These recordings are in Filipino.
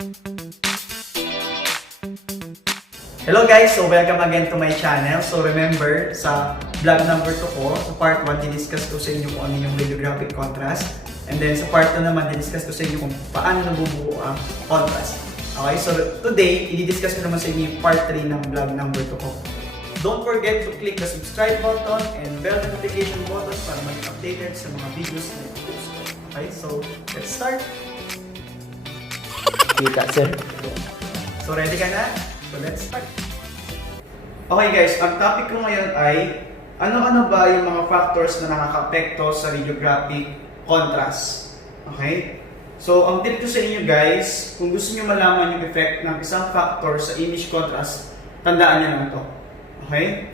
Hello guys! So welcome again to my channel. So remember, sa vlog number 2 ko, sa part 1, didiscuss ko sa inyo kung ano yung radiographic contrast. And then sa part 2 naman, didiscuss ko sa inyo kung paano nabubuo ang contrast. Okay, so today, i-discuss ko naman sa inyo yung part 3 ng vlog number 2 ko. Don't forget to click the subscribe button and bell notification button para maging updated sa mga videos na i-post ko. Okay, so let's start! Kita, sir. So ready ka na? So let's start! Okay guys, ang topic ko ngayon ay ano-ano ba yung mga factors na nakaka-apekto sa radiographic contrast. Okay? So ang tip ko sa inyo guys, kung gusto niyo malaman yung effect ng isang factor sa image contrast, tandaan niyo lang to. Okay?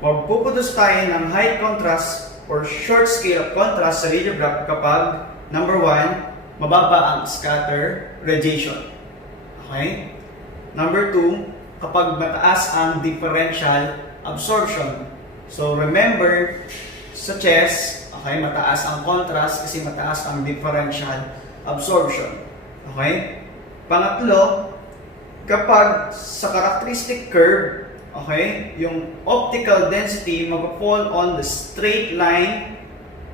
Magpuputos tayo ng high contrast or short scale of contrast sa radiograph kapag number 1, mababa ang scatter radiation. Okay? Number 2, kapag mataas ang differential absorption. So remember, sa chest, okay, mataas ang contrast kasi mataas ang differential absorption. Okay? Pangatlo, kapag sa characteristic curve, okay, yung optical density mag-fall on the straight line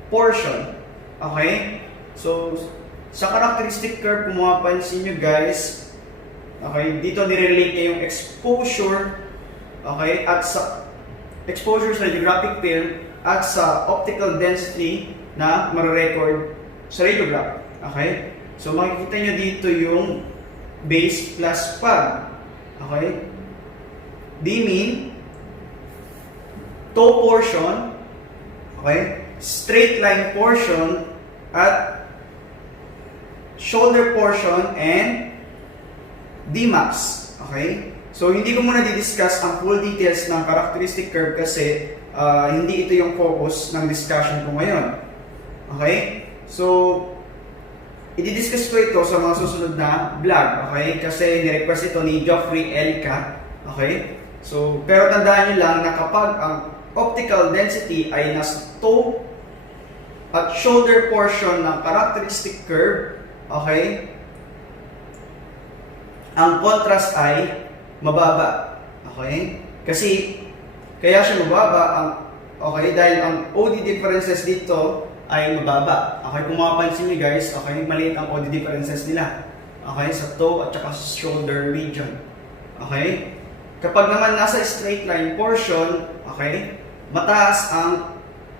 portion. Okay? So, sa characteristic curve, kung mapapansin nyo guys, okay, dito nirelate niya yung exposure, okay, at sa exposure sa radiographic field at sa optical density na mare-record sa radiograph. Okay? So makikita nyo dito yung base plus pag. Okay? Dmin, toe portion, okay, straight line portion, at shoulder portion, and Dmax. Okay? So, hindi ko muna didiscuss ang full details ng characteristic curve kasi hindi ito yung focus ng discussion ko ngayon. Okay? So, i-discuss ko ito sa mga susunod na vlog. Okay? Kasi nirequest ito ni Geoffrey Elka. Okay? So, pero tandaan nyo lang na kapag ang optical density ay nasa toe at shoulder portion ng characteristic curve, okay, ang contrast ay mababa. Okay? Kasi, kaya siya mababa, okay, dahil ang OD differences dito ay mababa. Okay, kung mapapansin niyo guys, okay, maliit ang OD differences nila. Okay, sa toe at saka sa shoulder region. Okay? Kapag naman nasa straight line portion, okay, mataas ang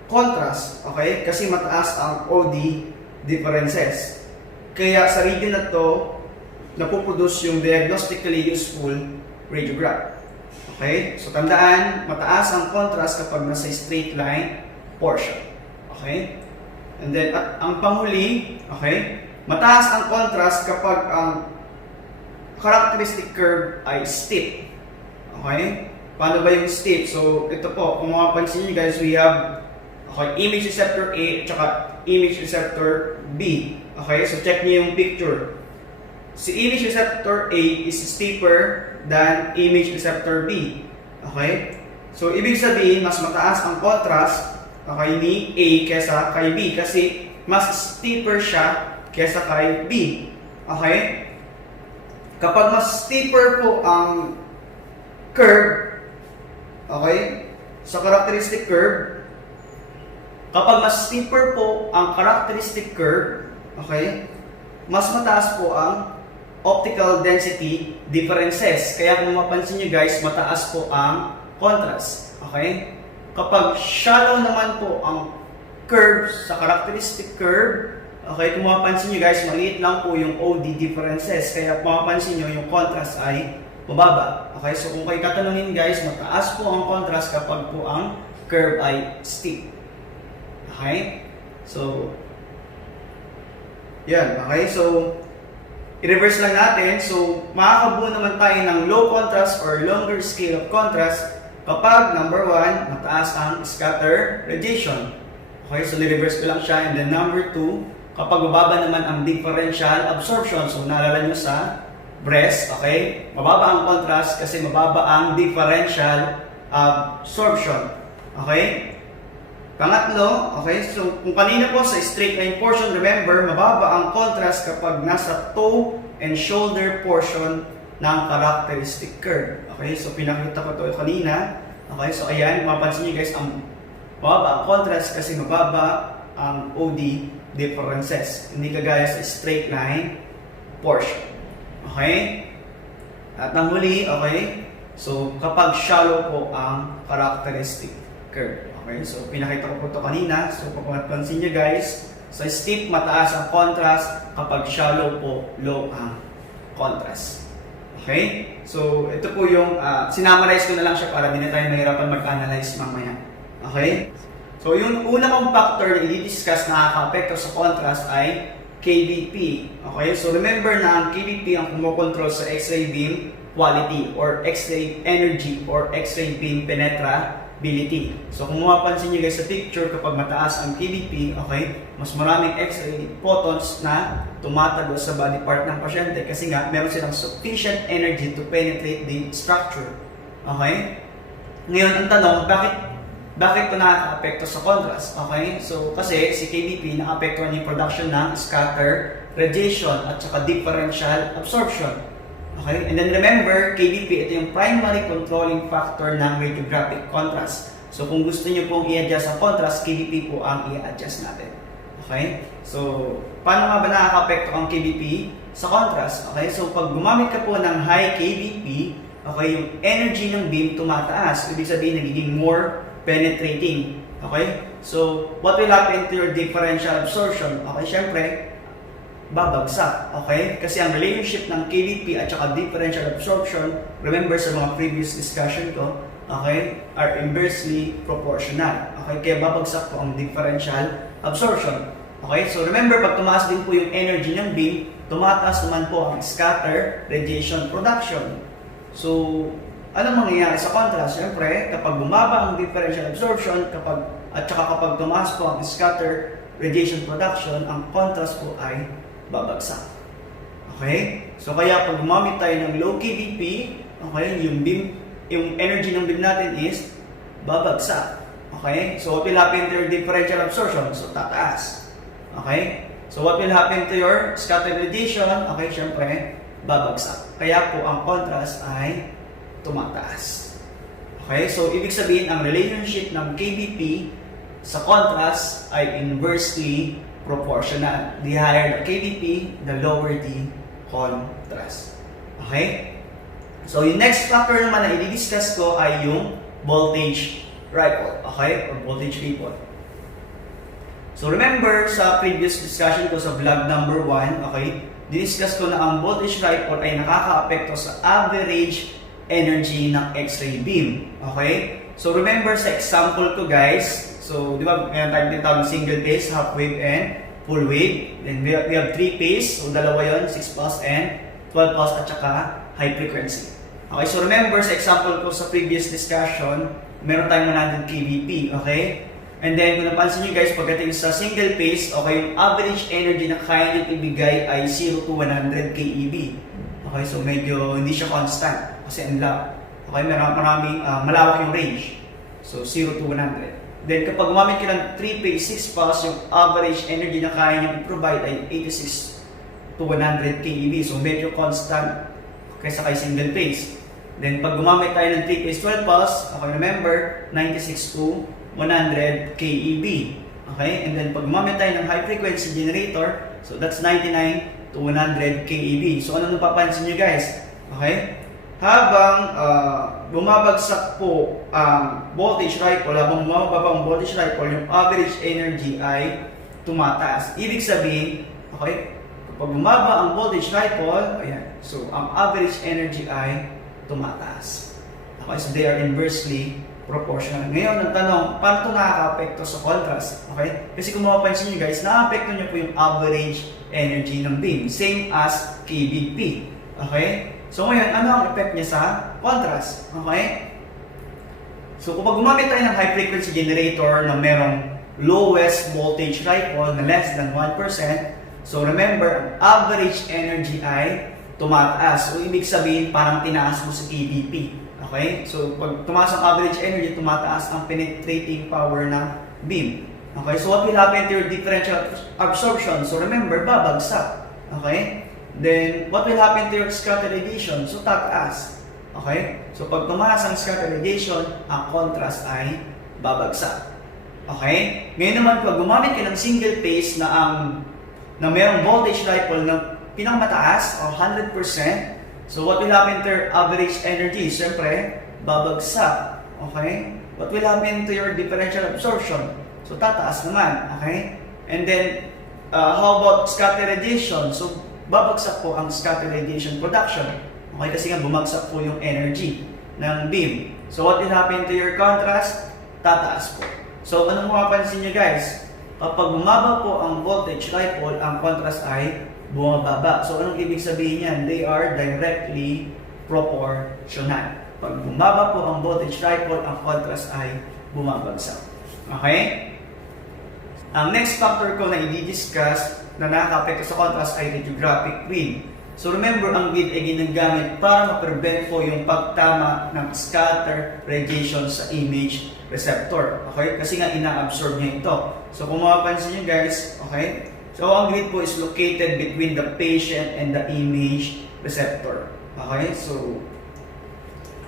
contrast. Okay? Kasi mataas ang OD differences. Kaya sa region na to, napuproduce yung diagnostically useful radiograph. Okay? So tandaan, mataas ang contrast kapag nasa straight line portion. Okay? And then, at ang panghuli, okay, mataas ang contrast kapag ang characteristic curve ay steep. Okay? Paano ba yung steep? So, ito po, kung mapapansin nyo guys, we have, okay, image receptor A at saka image receptor B. Okay? So, check nyo yung picture. Si image receptor A is steeper than image receptor B. Okay? So, ibig sabihin, mas mataas ang contrast, okay, ni A kesa kay B kasi mas steeper siya kesa kay B. Okay? Kapag mas steeper po ang curve, okay, sa characteristic curve, kapag mas steeper po ang characteristic curve, okay, mas mataas po ang optical density differences. Kaya kung mapansin nyo guys, mataas po ang contrast. Okay? Kapag shallow naman po ang curve sa characteristic curve, okay, kung mapansin nyo guys, maliit lang po yung OD differences. Kaya kung mapansin nyo, yung contrast ay mababa. Okay? So kung kayo tatanungin guys, mataas po ang contrast kapag po ang curve ay steep. Okay? So, yan. Okay? So, i-reverse lang natin. So, makakabuo naman tayo ng low contrast or longer scale of contrast kapag number 1, mataas ang scatter radiation. Okay, so i-reverse ko lang siya. And then number 2, kapag mababa naman ang differential absorption. So, naalala nyo sa breast, okay, mababa ang contrast kasi mababa ang differential absorption. Okay? Pangatlo, okay, so kung kanina po sa straight line portion, remember, mababa ang contrast kapag nasa toe and shoulder portion ng characteristic curve. Okay, so pinakita ko to kanina. Okay, so ayan, mapansin nyo guys, ang mababa ang contrast kasi mababa ang OD differences. Hindi kagaya sa straight line portion. Okay? At ang huli, okay, so kapag shallow po ang characteristic curve. Okay, so pinakita ko po ito kanina. So papansin nyo guys, sa steep mataas ang contrast, kapag shallow po low ang contrast. Okay, so ito po yung sinamarize ko na lang siya para di na tayo mahirapan mag-analyze mamaya. Okay, so yung una kong factor na i-discuss na nakaka-apekto sa contrast ay KVP. Okay, so remember na ang KVP ang kumokontrol sa X-ray beam quality or X-ray energy or X-ray beam penetrability. So kung mapapansin nyo guys sa picture, kapag mataas ang KVP, okay, mas maraming X-ray photons na tumatago sa body part ng pasyente kasi nga meron silang sufficient energy to penetrate the structure. Okay? Ngayon ang tanong, bakit ito nakaka-apekto sa contrast? Okay? So kasi si KVP nakapektuhan yung production ng scatter, radiation at saka differential absorption. Okay? And then remember, KVP, ito yung primary controlling factor ng radiographic contrast. So kung gusto nyo pong i-adjust ang contrast, KVP po ang i-adjust natin. Okay? So, paano nga ba nakaka-apekto ang KVP sa contrast? Okay? So pag gumamit ka po ng high KVP, okay, yung energy ng beam tumataas. Ibig sabihin, nagiging more penetrating. Okay? So, what will happen to your differential absorption? Okay, syempre, babagsak. Okay? Kasi ang relationship ng KVP at saka differential absorption, remember sa mga previous discussion ko, okay, are inversely proportional. Okay? Kaya babagsak po ang differential absorption. Okay? So, remember, pag tumaas din po yung energy ng beam, tumataas naman po ang scatter radiation production. So, anong mangyayari sa contrast? Siyempre, kapag bumaba ang differential absorption, at saka kapag tumaas po ang scatter radiation production, ang contrast po ay babagsak. Okay? So, kaya pag gumamit tayo ng low KVP, okay, yung energy ng beam natin is babagsak. Okay? So, what will happen to your differential absorption? So, tataas. Okay? So, what will happen to your scatter radiation? Okay, siyempre, babagsak. Kaya po ang contrast ay tumataas. Okay, so ibig sabihin ang relationship ng KVP sa contrast ay inversely proportional. The higher the KVP, the lower the contrast. Okay? So yung next factor naman na i-discuss ko ay yung voltage ripple. Okay? Or voltage ripple. So remember sa previous discussion ko sa vlog number 1, okay, discuss ko na ang voltage ripple ay nakaka-apekto sa average energy ng X-ray beam. Okay? So remember sa example ko guys, so di ba mayroon tayong tinatawag single phase, half wave, and full wave. Then we have 3 phase, so dalawa yon, 6 pulse and 12 pulse at saka high frequency. Okay, so remember sa example ko sa previous discussion, meron tayong 100 kVp. Okay? And then, kung napansin nyo guys, pagdating sa single phase, okay, yung average energy na kaya nyo ibigay ay 0 to 100 keV. Okay, so medyo hindi siya constant kasi ang low. Okay, maraming malawak yung range. So, 0 to 100. Then, kapag gumamit ka ng 3 phase 6 pulse, yung average energy na kaya nyo i-provide ay 86 to 100 keV. So, medyo constant kaysa kay single phase. Then, pag gumamit tayo ng 3 phase 12 pulse, okay, remember, 96 to 100 keV. Okay? And then pag gumamit tayo ng high frequency generator, so that's 99 to 100 keV. So ano napapansin nyo guys? Okay? Habang bumabagsak po ang voltage ripple, habang bumababa ang voltage ripple, yung average energy ay tumataas. Ibig sabihin, okay, kapag bumaba ang voltage ripple, ayan, so ang average energy ay tumataas. Okay? So they are inversely proportional. Ngayon, ang tanong, paano ito nakaka-apekto sa contrast? Okay? Kasi kung mapapansin nyo guys, nakaka-apekto nyo po yung average energy ng beam. Same as KVP. Okay? So ngayon, ano ang effect niya sa contrast? Okay? So kapag gumamit tayo ng high frequency generator na merong lowest voltage ripple na less than 1%, so remember, ang average energy ay tumataas. So ibig sabihin, parang tinaas mo sa KVP. Okay? So, pag tumaas ang average energy, tumataas ang penetrating power ng beam. Okay, so what will happen to your differential absorption? So remember, babagsak. Okay? Then, what will happen to your scatter radiation? So tataas. Okay? So pag tumaas ang scatter radiation, ang contrast ay babagsak. Okay? Ngayon naman, pag gumamit ka ng single phase na mayroong voltage dipole na pinakamataas o 100%, so what will happen to your average energy? Siyempre, babagsak. Okay? What will happen to your differential absorption? So tataas naman. Okay? And then, how about scatter radiation? So, babagsak po ang scatter radiation production. Okay? Kasi nga, bumagsak po yung energy ng beam. So, what will happen to your contrast? Tataas po. So, anong mapapansin nyo guys? Kapag bumaba po ang voltage dipole, ang contrast ay bumababa. So, anong ibig sabihin yan? They are directly proportional. Pag bumaba po ang voltage dipole, ang contrast ay bumabagsak. Okay? Ang next factor ko na i-discuss na nakaka-apekto sa contrast ay radiographic grid. So remember, ang grid ay ginagamit para ma-prevent po yung pagtama ng scatter radiation sa image receptor. Okay? Kasi nga ina-absorb niya ito. So kung mapapansin nyo guys, okay? So ang grid po is located between the patient and the image receptor. Okay? So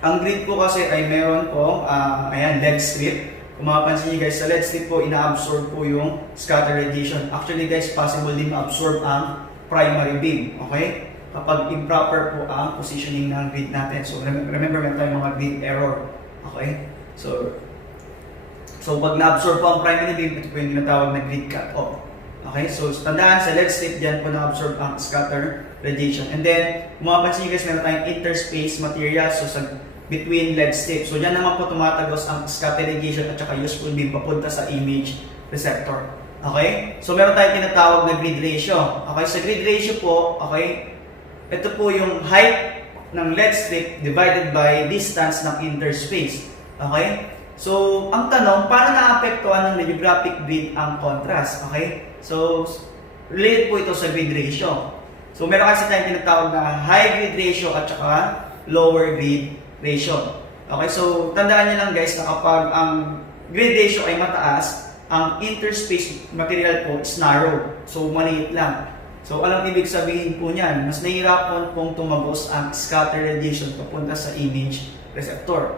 ang grid po kasi ay meron po, ayan, lead strip. Kung mapapansin nyo guys, sa lead strip po, ina-absorb po yung scatter radiation. Actually guys, possible din ma-absorb ang primary beam. Okay? Kapag improper po ang positioning ng grid natin. So remember, meron tayong mga grid error. Okay? So pag na-absorb po ang primary beam, ito po yung tinatawag na grid cut-off. Okay? So tandaan, sa lead strip, dyan po na-absorb ang scatter radiation. And then, kung mapapansin nyo guys, meron tayong interspace material. So between lead strip. So dyan naman po tumatagos ang scatter radiation at saka useful beam papunta sa image receptor. Okay? So meron tayong tinatawag na grid ratio. Okay? Sa grid ratio po, okay, ito po yung height ng lead strip divided by distance ng interspace. Okay? So ang tanong, paano naapektuhan ng radiographic grid ang contrast? Okay? So related po ito sa grid ratio. So meron kasi tayong tinatawag na high grid ratio at saka lower grid ratio. Okay, so tandaan nyo lang guys na kapag ang grid ratio ay mataas, ang interspace material po is narrow. So maliit lang. So anong ibig sabihin po niyan? Mas nahihirapan pong tumagos ang scatter radiation papunta sa image receptor.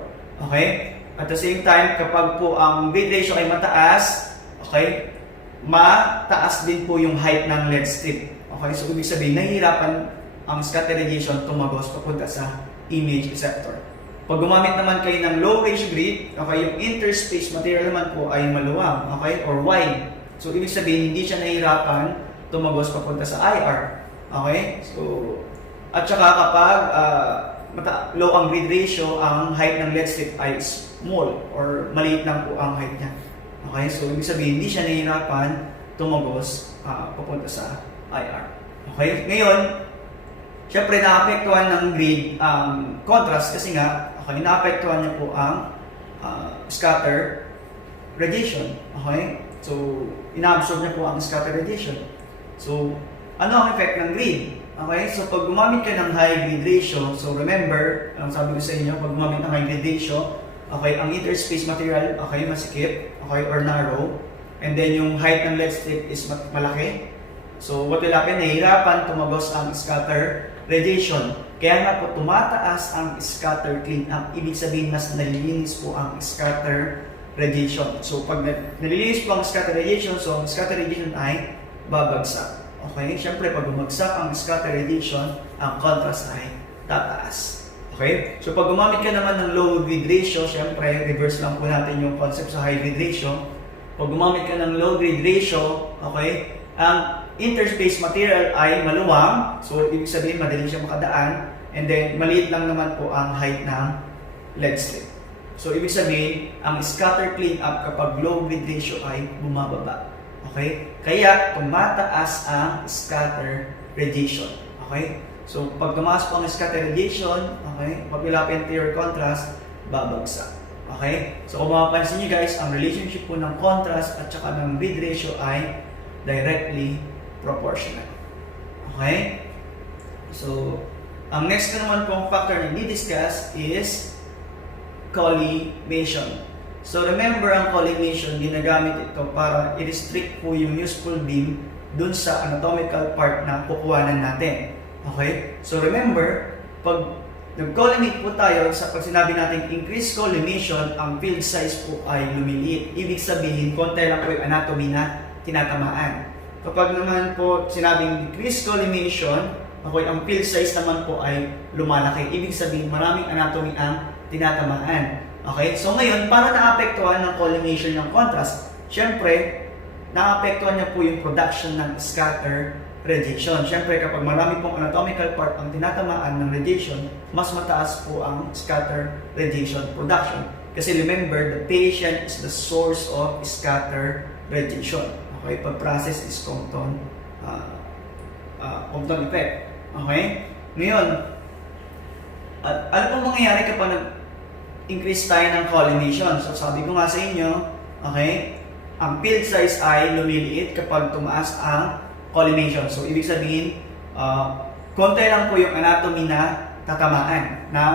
Okay? At the same time, kapag po ang grid ratio ay mataas, okay, mataas din po yung height ng lead strip. Okay, so ibig sabihin, nahihirapan ang scatter radiation tumagos papunta sa image receptor. Pag gumamit naman kayo ng low ratio grid, okay, yung interspace material naman po ay maluwang, okay, or wide. So ibig sabihin, hindi siya nahihirapan tumagos papunta sa IR. Okay? So, at saka kapag low ang grid ratio, ang height ng lead strip ay small or maliit lang po ang height niya. Okay? So, ibig sabihin, hindi siya nahihirapan tumagos papunta sa IR. Okay? Ngayon, syempre, naapektuhan ng grid contrast kasi nga, okay, naapektuhan niya po ang scatter radiation. Okay? So, inaabsorb niya po ang scatter radiation. So, ano ang effect ng grid? Okay? So, pag gumamit ka ng high grid ratio, so remember, ang sabi ko sa inyo, pag gumamit ng high grid ratio, okay, ang interspace material, okay, masikip, okay, or narrow, and then yung height ng lead strip is malaki. So, what will happen? Nahihirapan tumagos ang scatter radiation. Kaya nga po, tumataas ang scatter cleanup. Ibig sabihin, mas nalilinis po ang scatter radiation. So, pag nalilinis po ang scatter radiation, so ang scatter radiation ay babagsak. Okay? Siyempre, pag bumagsak ang scatter radiation, ang contrast ay tataas. Okay? So, pag gumamit ka naman ng low grid ratio, siyempre, reverse lang po natin yung concept sa high grid ratio. Pag gumamit ka ng low grid ratio, okay, ang interspace material ay maluwang. So, ibig sabihin, madali siya makadaan. And then, maliit lang naman po ang height ng lead strip. So, ibig sabihin, ang scatter cleanup kapag low grid ratio ay bumababa. Okay? Kaya, tumataas ang scatter radiation. Okay? So, pag tumaas po ang scatter radiation, okay, pag will happen to your contrast, babagsak. Okay? So, kung mapapansin nyo guys, ang relationship po ng contrast at saka ng grid ratio ay directly proportional. Okay? So, ang next naman pong factor na i-discuss is collimation. So remember, ang collimation, ginagamit ito para i-restrict po yung useful beam dun sa anatomical part na kukuhanan natin. Okay? So remember, pag nag-collimate po tayo, pag sinabi natin increase collimation, ang field size po ay lumiliit. Ibig sabihin, konti lang po yung anatomy na tinatamaan. Kapag naman po sinabing decrease collimation, okay, ang field size naman po ay lumalaki. Ibig sabihin, maraming anatomy ang tinatamaan. Okay? So ngayon, para naapektuhan ng collimation ng contrast, syempre, naapektuhan niya po yung production ng scatter radiation. Syempre, kapag marami pong anatomical part ang tinatamaan ng radiation, mas mataas po ang scatter radiation production. Kasi remember, the patient is the source of scatter radiation. Okay? Pag-process is Compton effect. Okay? Ngayon, ano pong mangyayari kapag increase tayo ng collimation? So sabi ko nga sa inyo, okay, ang field size ay lumiliit kapag tumaas ang collimation. So ibig sabihin, konti lang po yung anatomy na tatamaan ng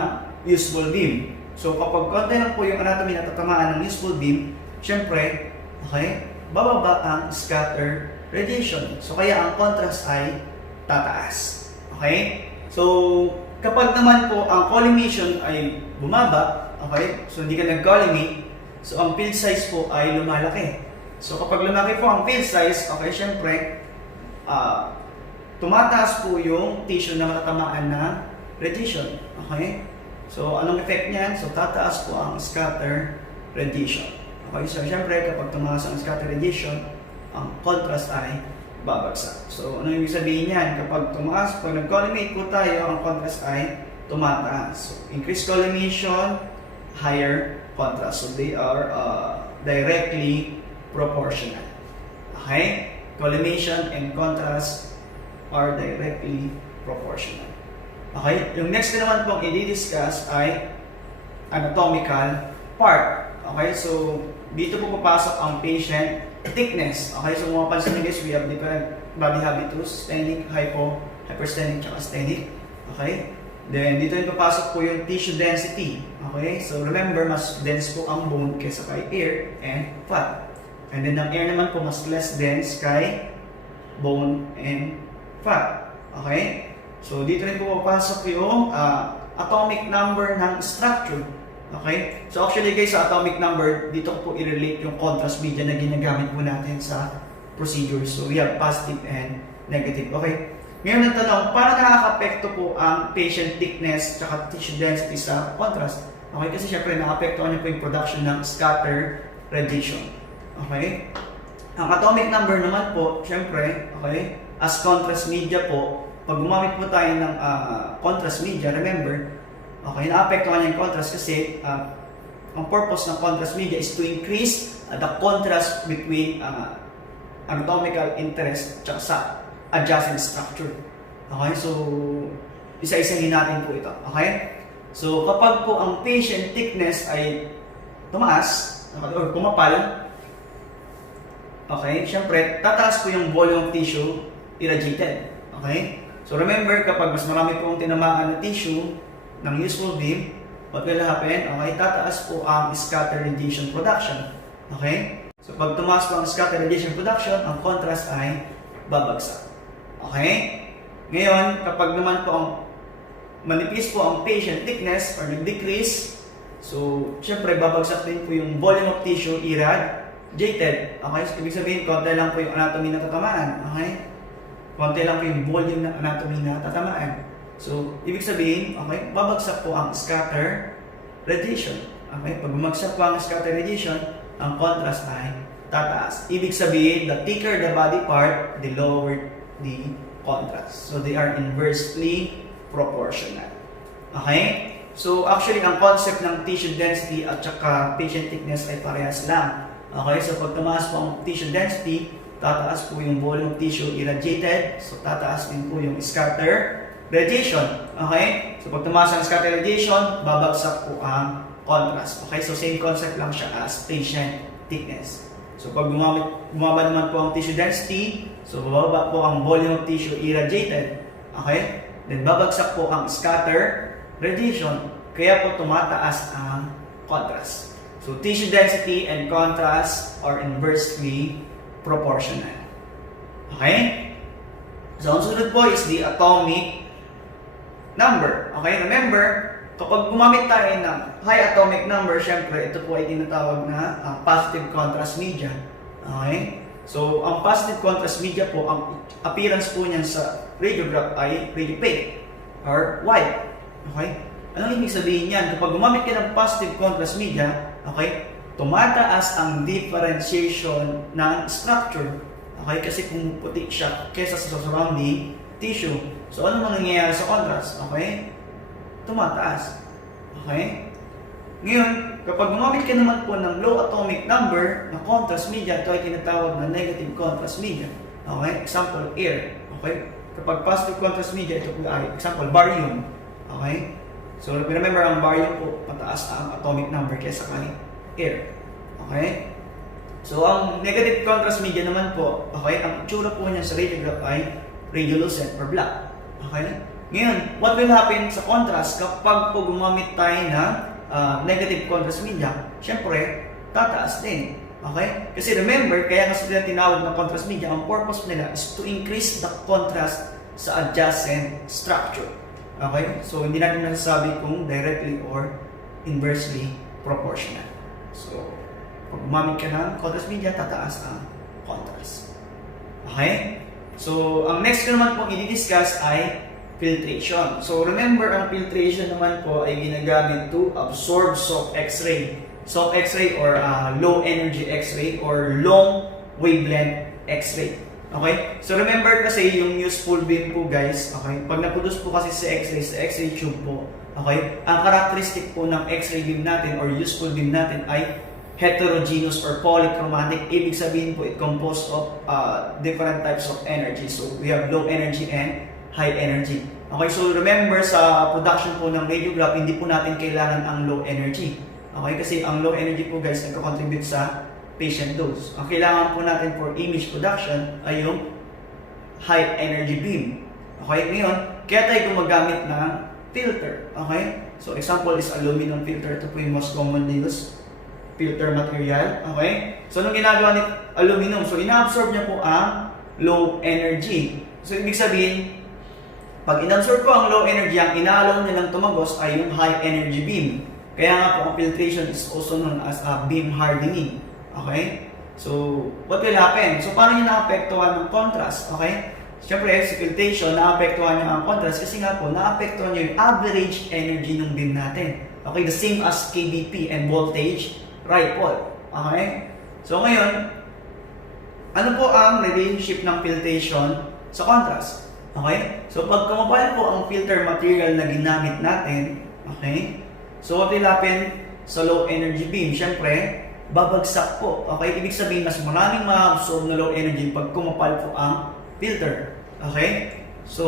useful beam. So kapag konti lang po yung anatomy na tatamaan ng useful beam, syempre, okay, bababa ang scatter radiation. So kaya ang contrast ay tataas. Okay? So kapag naman po ang collimation ay bumaba, okay, so hindi ka nag-collimate, so ang field size po ay lumalaki. So kapag lumaki po ang field size, okay, syempre, tumataas po yung tissue na matatamaan ng radiation. Okay? So anong effect niyan? So tataas po ang scatter radiation. Okay, so syempre, kapag tumaas ang scatter radiation, ang contrast ay babagsak. So ano ibig sabihin niyan? Kapag tumaas, pag nag-collimate po tayo, ang contrast ay tumataas. So increased collimation, higher contrast. So they are directly proportional. Okay? Collimation and contrast are directly proportional. Okay? Yung next na naman pong i-discuss ay anatomical part. Okay? So dito po papasok ang patient thickness. Okay? So kung mapansin nyo guys, we have different body habitus, sthenic, hypersthenic, tsaka sthenic. Okay? Then, dito yung papasok po yung tissue density. Okay? So, remember, mas dense po ang bone kaysa kay air and fat. And then, ang air naman po mas less dense kay bone and fat. Okay? So, dito rin po papasok yung atomic number ng structure. Okay? So, actually guys, sa atomic number, dito ko po i-relate yung contrast media na ginagamit po natin sa procedure. So, we have positive and negative. Okay? Ngayon ang tanong, paano nakaka-apekto po ang patient thickness at tissue density sa contrast? Okay, kasi syempre nakapektuhan niyo po yung production ng scatter radiation. Okay? Ang atomic number naman po, syempre, okay, as contrast media po, pag gumamit po tayo ng contrast media, remember, okay, naapektuhan niya yung contrast kasi ang purpose ng contrast media is to increase the contrast between anatomical interest at sa adjacent structure. Okay, so isa-isahin natin po ito. Okay? So kapag po ang patient thickness ay tumaas or kumapal, okay, syempre tataas po yung volume of tissue irradiated. Okay? So remember, kapag mas marami po ang tinamaan na tissue ng useful beam, what will happen? Okay, tataas po ang scatter radiation production. Okay? So pag tumaas po ang scatter radiation production, ang contrast ay babagsak. Okay? Ngayon, kapag naman po ang manipis po ang patient thickness or nag-decrease, so, syempre, babagsak din po yung volume of tissue irradiated. Okay? So, ibig sabihin, konti lang po yung anatomy na tatamaan. Okay? Konti lang po yung volume ng anatomy na tatamaan. So, ibig sabihin, okay, babagsak po ang scatter radiation. Okay? Pag bumagsak po ang scatter radiation, ang contrast ay tataas. Ibig sabihin, the thicker the body part, the lower the contrast. So they are inversely proportional. Okay? So actually, ang concept ng tissue density at saka patient thickness ay parehas lang. Okay? So pag tumaas po ang tissue density, tataas po yung volume of tissue irradiated. So tataas din po yung scatter radiation. Okay? So pag tumaas ang scatter radiation, babagsak po ang contrast. Okay? So same concept lang siya as patient thickness. So pag bumaba naman po ang tissue density, so bababa po ang volume of tissue irradiated. Okay? Then babagsak po ang scatter radiation. Kaya po tumataas ang contrast. So So tissue density and contrast are inversely proportional. Okay? So ang sunod po is the atomic number. Okay? Remember, kapag gumamit tayo ng high atomic number, syempre, ito po ay tinatawag na positive contrast media. Okay? So, ang positive contrast media po, ang appearance po niyan sa radiograph ay really pink or white. Okay? Anong ibig sabihin niyan? Kapag gumamit ka ng positive contrast media, okay, tumataas ang differentiation ng structure. Okay? Kasi pumuputi siya kesa sa surrounding tissue. So, ano mangyayari sa contrast? Okay? Tumataas. Okay? Ngayon, kapag gumamit ka naman po ng low atomic number na contrast media, ito ay tinatawag na negative contrast media. Okay? Example, air. Okay? Kapag positive contrast media, ito po ay example, barium. Okay? So, remember, ang barium po, mataas ang atomic number kaysa kay air. Okay? So, ang negative contrast media naman po, okay, ang itsura po niya sa radiograph ay radiolucent or black. Okay? Ngayon, what will happen sa contrast kapag po gumamit tayo ng negative contrast media? Siyempre, tataas din. Okay? Kasi remember, kaya kasi nila tinawag na contrast media, ang purpose nila is to increase the contrast sa adjacent structure. Okay? So, hindi natin nasasabi kung directly or inversely proportional. So, pag gumamit ka ng contrast media, tataas ang contrast. Okay? So, ang next ko naman pong i-discuss ay filtration. So, remember, ang filtration naman po ay ginagamit to absorb soft X-ray. Soft X-ray or low energy X-ray or long wavelength X-ray. Okay? So, remember kasi yung useful beam po, guys, okay? Pag naproduce po kasi sa X-ray tube po, okay? Ang characteristic po ng X-ray beam natin or useful beam natin ay heterogeneous or polychromatic. Ibig sabihin po, it composed of different types of energy. So, we have low energy and high energy. Okay, so remember sa production po ng radiograph, hindi po natin kailangan ang low energy. Okay, kasi ang low energy po, guys, nagko-contribute sa patient dose. Ang kailangan po natin for image production ay yung high energy beam. Okay, ngayon, kaya tayo gumagamit ng filter. Okay, so example is aluminum filter. Ito po yung most commonly used filter material. Okay, so anong ginagawa ni aluminum? So ina-absorb niya po ang low energy. So ibig sabihin, pag in-absorb ko ang low energy, ang inaalaw nilang tumagos ay yung high energy beam. Kaya nga po, ang filtration is also known as beam hardening. Okay? So, what will happen? So, paano niya naapektuhan ng contrast? Okay? Siyempre, sa filtration, naapektuhan niya ang contrast kasi nga po, naapektuhan niya yung average energy ng beam natin. Okay? The same as KVP and voltage ripple. Okay? So, ngayon, ano po ang relationship ng filtration sa contrast? Okay? So, pag kumapal po ang filter material na ginamit natin, okay? So, what will happen sa low energy beam? Siyempre, babagsak po. Okay? Ibig sabihin, mas maraming ma-absorb na low energy pag kumapal po ang filter. Okay? So,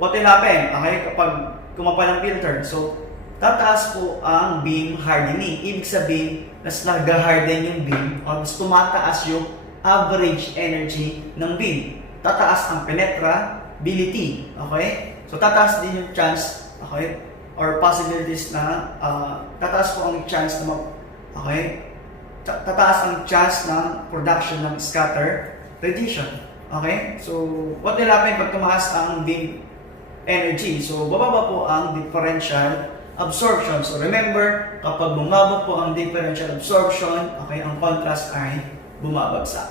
what will happen? Okay? Kapag kumapal ang filter, so, tataas po ang beam hardening. Ibig sabihin, mas nag-harden yung beam o mas tumataas yung average energy ng beam. Tataas ang penetrability. Okay? So, tataas din yung chance, okay, or possibilities na tataas po ang chance na okay? Tataas ang chance ng production ng scatter radiation. Okay? So, what will happen pag tumaas ang beam energy? So, bababa po ang differential absorption. So, remember, kapag bumaba po ang differential absorption, okay, ang contrast ay bumabagsak.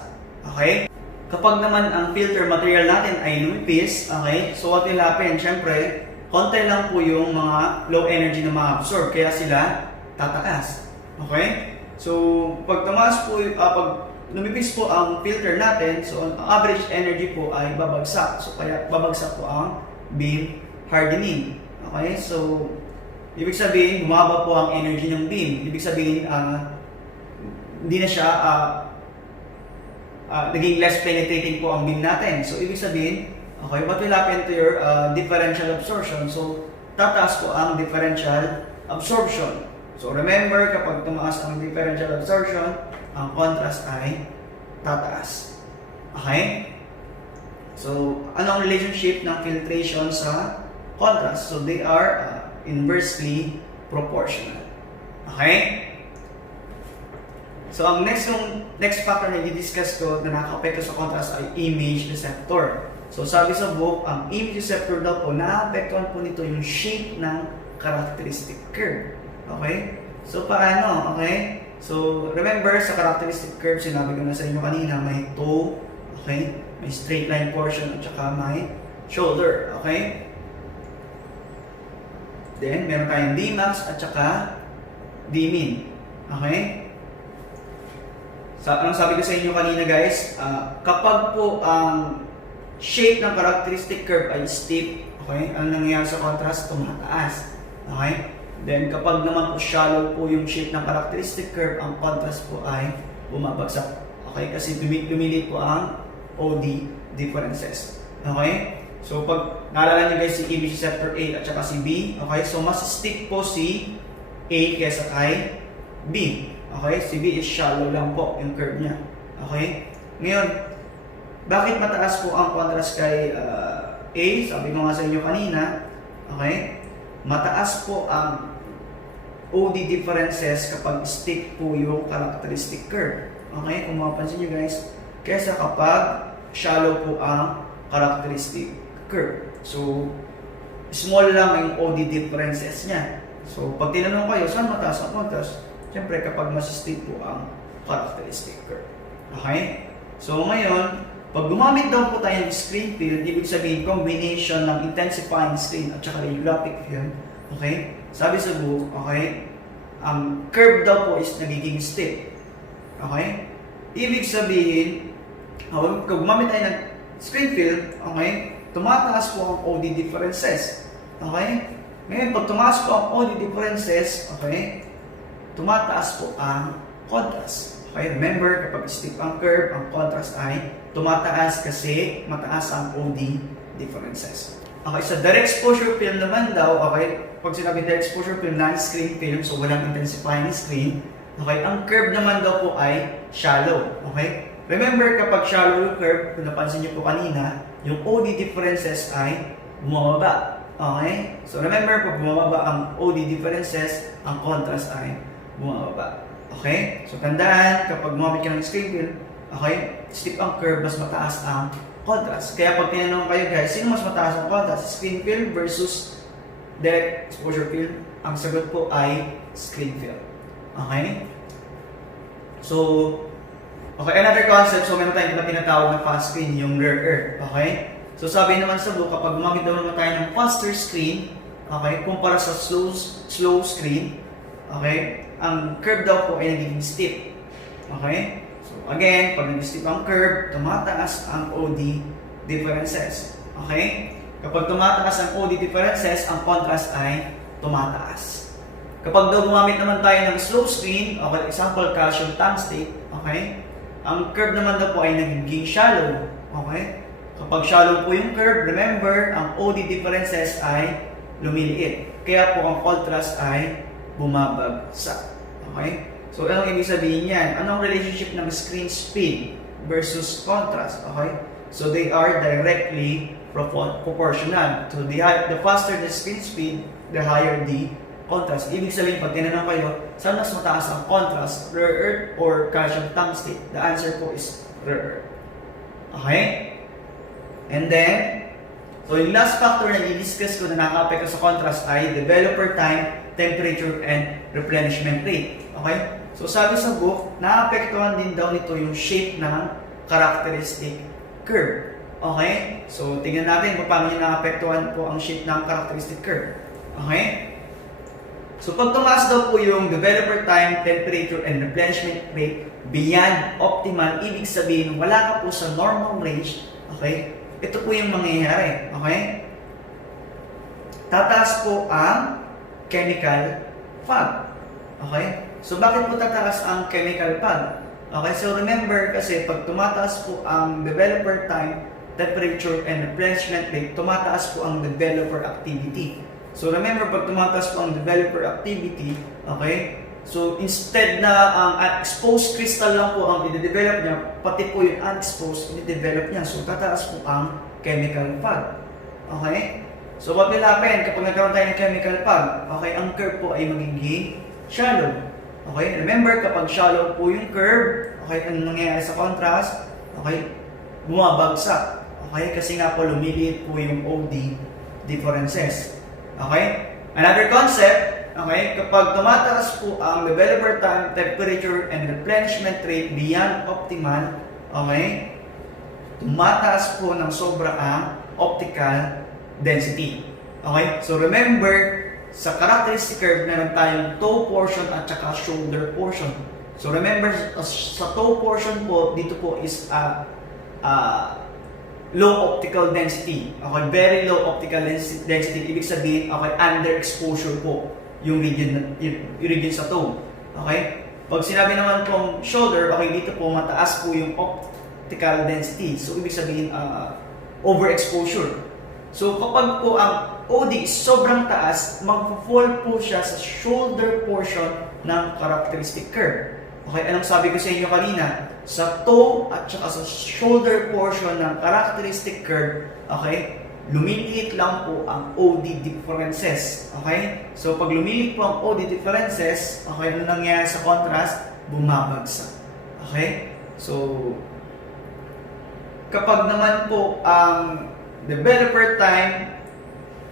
Okay? Kapag naman ang filter material natin ay lumipis, okay, so what will happen? Siyempre, konti lang po yung mga low energy na ma-absorb, kaya sila tataas. Okay? So, pag tumaas po, pag lumipis po ang filter natin, so ang average energy po ay babagsak. So, kaya babagsak po ang beam hardening. Okay? So, ibig sabihin, bumaba po ang energy ng beam. Ibig sabihin, hindi na siya naging less penetrating po ang beam natin. So, ibig sabihin, okay, what will happen to your differential absorption? So, tataas po ang differential absorption. So, remember, kapag tumaas ang differential absorption, ang contrast ay tataas. Okay? So, anong relationship ng filtration sa contrast? So, they are inversely proportional. Okay? So ang next factor na i-discuss ko na nakaka-apekto sa contrast ay image receptor. So sabi sa book, ang image receptor daw po, na-apektuhan po nito yung shape ng characteristic curve. Okay? So paano? Okay? So remember sa characteristic curve, sinabi ko na sa inyo kanina, may toe, okay? May straight line portion at saka may shoulder. Okay? Then meron tayong Dmax at saka Dmin. Okay? Anong sabi ko sa inyo kanina guys, kapag po ang shape ng characteristic curve ay steep, okay, ang nangyayari sa contrast, tumataas. Okay? Then kapag naman po shallow po yung shape ng characteristic curve, ang contrast po ay bumabagsak. Okay? Kasi lumilit po ang OD differences. Okay? So pag naalala niyo guys si image receptor A at saka si B, okay? So mas steep po si A kaysa kay B. Okay? Si B is shallow lang po yung curve niya. Okay? Ngayon, bakit mataas po ang contrast kay A? Sabi ko nga sa inyo kanina, okay? Mataas po ang OD differences kapag steep po yung characteristic curve. Okay? Kung mapapansin nyo guys, kaysa kapag shallow po ang characteristic curve. So, small lang yung OD differences niya. So, pag tinanong kayo, saan mataas ang contrast? Siyempre, kapag mas steep po ang characteristic curve. Okay? So, ngayon, pag gumamit daw po tayo ng screen field, ibig sabihin, combination ng intensifying screen at saka radiographic field. Okay? Sabi sa book, okay, ang curve daw po is nagiging steep. Okay? Ibig sabihin, pag gumamit tayo ng screen field, okay, tumataas po ang OD differences. Okay? Ngayon, pag tumaas po ang OD differences, okay, tumataas po ang contrast. Okay, remember, kapag steep ang curve, ang contrast ay tumataas kasi mataas ang OD differences. Okay, sa direct exposure film naman daw, okay, pag sinabi direct exposure film, non-screen film, so walang intensifying screen, okay, ang curve naman daw po ay shallow. Okay? Remember, kapag shallow yung curve, kung napansin niyo po kanina, yung OD differences ay bumababa. Okay? So remember, pag bumababa ang OD differences, ang contrast ay bumababa. Okay? So tandaan, kapag gumamit ka ng screen film, okay, steep ang curve, mas mataas ang contrast. Kaya pag tinanong kayo guys, sino mas mataas ang contrast? Screen film versus direct exposure film? Ang sagot po ay screen film. Okay? So, okay, another concept, so meron tayong tinatawag na fast screen, yung rear earth. Okay? So sabi naman sa book, kapag gumamit daw naman tayo ng faster screen, okay, kumpara sa slow screen, okay, ang curve daw po ay nagiging steep. Okay? So again, pag naging steep ang curve, tumataas ang OD differences. Okay? Kapag tumataas ang OD differences, ang contrast ay tumataas. Kapag daw gumamit naman tayo ng slow screen, okay, example, calcium tungstate, okay, ang curve naman daw po ay nagiging shallow. Okay? Kapag shallow po yung curve, remember, ang OD differences ay lumiliit. Kaya po ang contrast ay bumabagsak. Okay? So, anong ibig sabihin yan? Anong relationship ng screen speed versus contrast? Okay? So, they are directly proportional. So, the faster the screen speed, the higher the contrast. Ibig sabihin, pag tinanong kayo, saan mas mataas ang contrast? Rare earth or calcium tungstate? The answer po is rare earth. Okay? And then, so yung last factor na i-discuss ko na nakaka-apekto sa contrast ay developer time, temperature, and replenishment rate. Okay? So sabi sa book, naapektuhan din daw nito yung shape ng characteristic curve. Okay? So tingnan natin kung paano yung naapektuhan po ang shape ng characteristic curve. Okay? So pag tumaas daw po yung developer time, temperature, and replenishment rate beyond optimal, ibig sabihin wala ka po sa normal range. Okay? Ito po yung mangyayari. Okay? Tataas po ang chemical fog. Okay? So, bakit po tataas ang chemical fog? Okay? So, remember kasi pag tumataas po ang developer time, temperature, and replenishment rate, tumataas po ang developer activity. So, remember pag tumataas po ang developer activity, okay? So, instead na ang exposed crystal lang po ang i-develop niya, pati po yung unexposed, i-develop niya. So, tataas po ang chemical fog. Okay? So, what will happen kapag nagkaroon tayo ng chemical fog? Okay, ang curve po ay magiging shallow. Okay, remember kapag shallow po yung curve, okay, ano nangyayari sa contrast? Okay, bumabagsak. Okay, kasi nga po lumiliit po yung OD differences. Okay, another concept, okay, kapag tumataas po ang developer time, temperature, and replenishment rate beyond optimal, okay, tumataas po ng sobra ang optical density. Okay, so remember, sa characteristic curve, meron tayong toe portion at saka shoulder portion. So remember, sa toe portion po, dito po is low optical density. Okay, very low optical density. Ibig sabihin, okay, underexposure po yung region sa toe. Okay? Pag sinabi naman pong shoulder, okay, dito po mataas po yung optical density. So ibig sabihin, overexposure. So kapag po ang OD is sobrang taas, mag-fall po siya sa shoulder portion ng characteristic curve. Okay, anong sabi ko sa inyo kanina? Sa toe at saka sa shoulder portion ng characteristic curve, okay, lumiliit lang po ang OD differences. Okay? So pag lumiliit po ang OD differences, okay, ano nangyayari sa contrast? Bumabagsak. Okay? So kapag naman po ang developer time,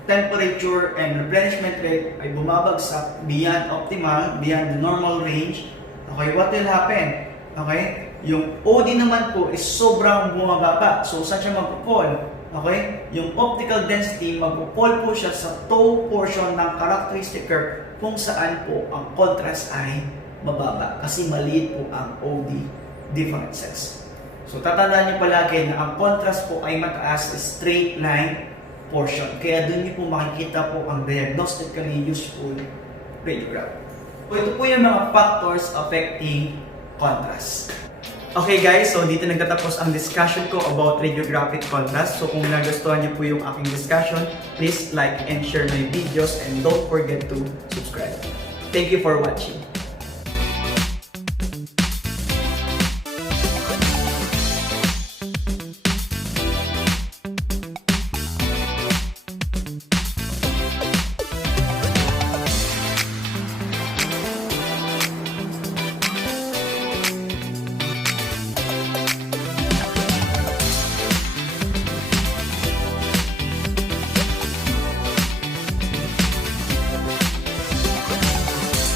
temperature, and replenishment rate ay bumabagsak beyond optimal, beyond the normal range, okay, what will happen? Okay? Yung OD naman po is sobrang bumababa. So, saan siya mag-fall? Okay? Yung optical density, mag-fall po siya sa toe portion ng characteristic curve kung saan po ang contrast ay mababa. Kasi maliit po ang OD differences. So, tatandaan niyo palagi na ang contrast po ay mataas, straight line portion. Kaya doon niyo po makikita po ang diagnostically useful radiograph. So, ito po yung mga factors affecting contrast. Okay guys, so dito nagtatapos ang discussion ko about radiographic contrast. So kung nagustuhan niyo po yung aking discussion, please like and share my videos and don't forget to subscribe. Thank you for watching.